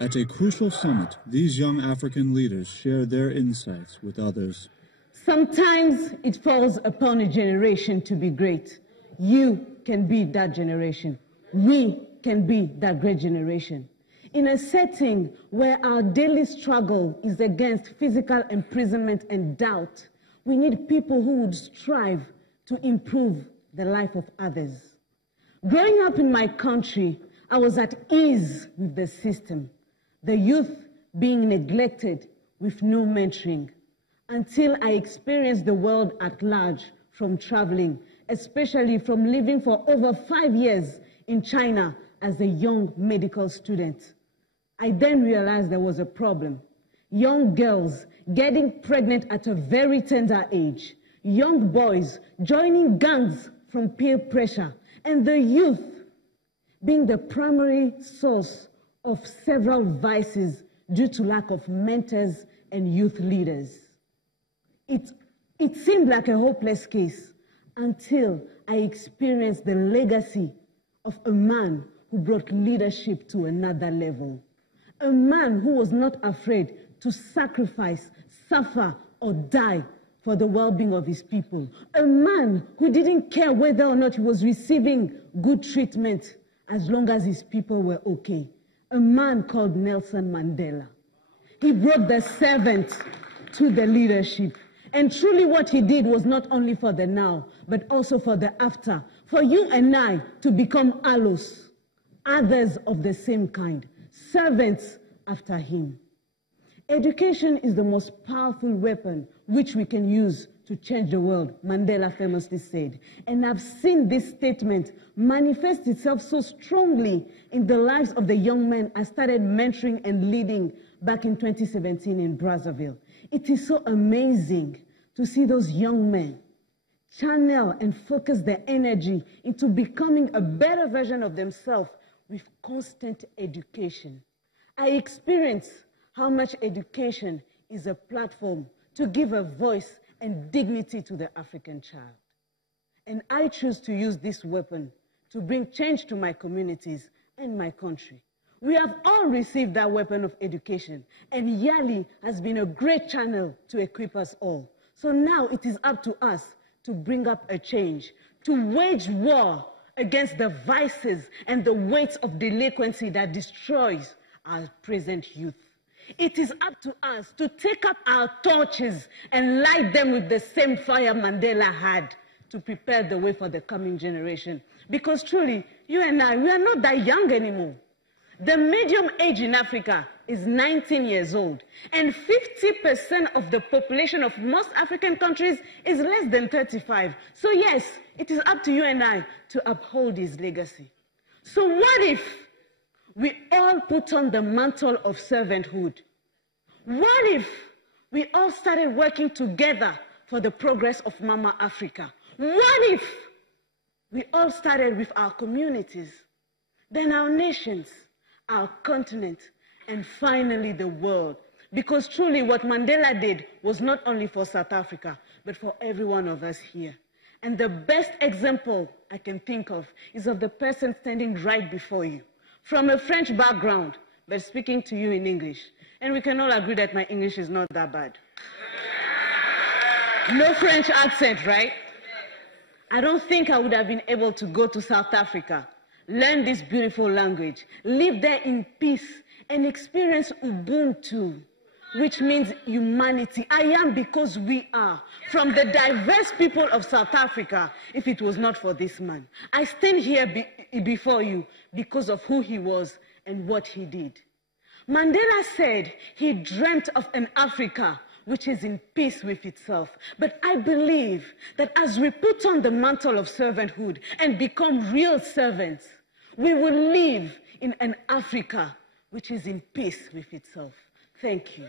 At a crucial summit, these young African leaders share their insights with others. Sometimes it falls upon a generation to be great. You can be that generation. We can be that great generation. In a setting where our daily struggle is against physical imprisonment and doubt, we need people who would strive to improve the life of others. Growing up in my country, I was at ease with the system, the youth being neglected with no mentoring, until I experienced the world at large from traveling, especially from living for over 5 years in China as a young medical student. I then realized there was a problem. Young girls getting pregnant at a very tender age, young boys joining gangs from peer pressure, and the youth being the primary source of several vices due to lack of mentors and youth leaders. It seemed like a hopeless case until I experienced the legacy of a man who brought leadership to another level. A man who was not afraid to sacrifice, suffer, or die for the well-being of his people. A man who didn't care whether or not he was receiving good treatment as long as his people were okay. A man called Nelson Mandela. He brought the servant to the leadership. And truly what he did was not only for the now, but also for the after. For you and I to become allos, others of the same kind, servants after him. Education is the most powerful weapon which we can use to change the world, Mandela famously said. And I've seen this statement manifest itself so strongly in the lives of the young men I started mentoring and leading back in 2017 in Brazzaville. It is so amazing to see those young men channel and focus their energy into becoming a better version of themselves with constant education. I experience how much education is a platform to give a voice and dignity to the African child. And I choose to use this weapon to bring change to my communities and my country. We have all received that weapon of education, and Yali has been a great channel to equip us all. So now it is up to us to bring up a change, to wage war against the vices and the weights of delinquency that destroys our present youth. It is up to us to take up our torches and light them with the same fire Mandela had to prepare the way for the coming generation. Because truly, you and I, we are not that young anymore. The medium age in Africa is 19 years old, and 50% of the population of most African countries is less than 35. So yes, it is up to you and I to uphold his legacy. So what if we all put on the mantle of servanthood? What if we all started working together for the progress of Mama Africa? What if we all started with our communities, then our nations, our continent, and finally the world? Because truly what Mandela did was not only for South Africa, but for every one of us here. And the best example I can think of is of the person standing right before you, from a French background, but speaking to you in English. And we can all agree that my English is not that bad. No French accent, right? I don't think I would have been able to go to South Africa, learn this beautiful language, live there in peace, and experience Ubuntu, which means humanity. I am because we are, from the diverse people of South Africa, if it was not for this man. I stand here before you because of who he was and what he did. Mandela said he dreamt of an Africa which is in peace with itself. But I believe that as we put on the mantle of servanthood and become real servants, we will live in an Africa which is in peace with itself. Thank you.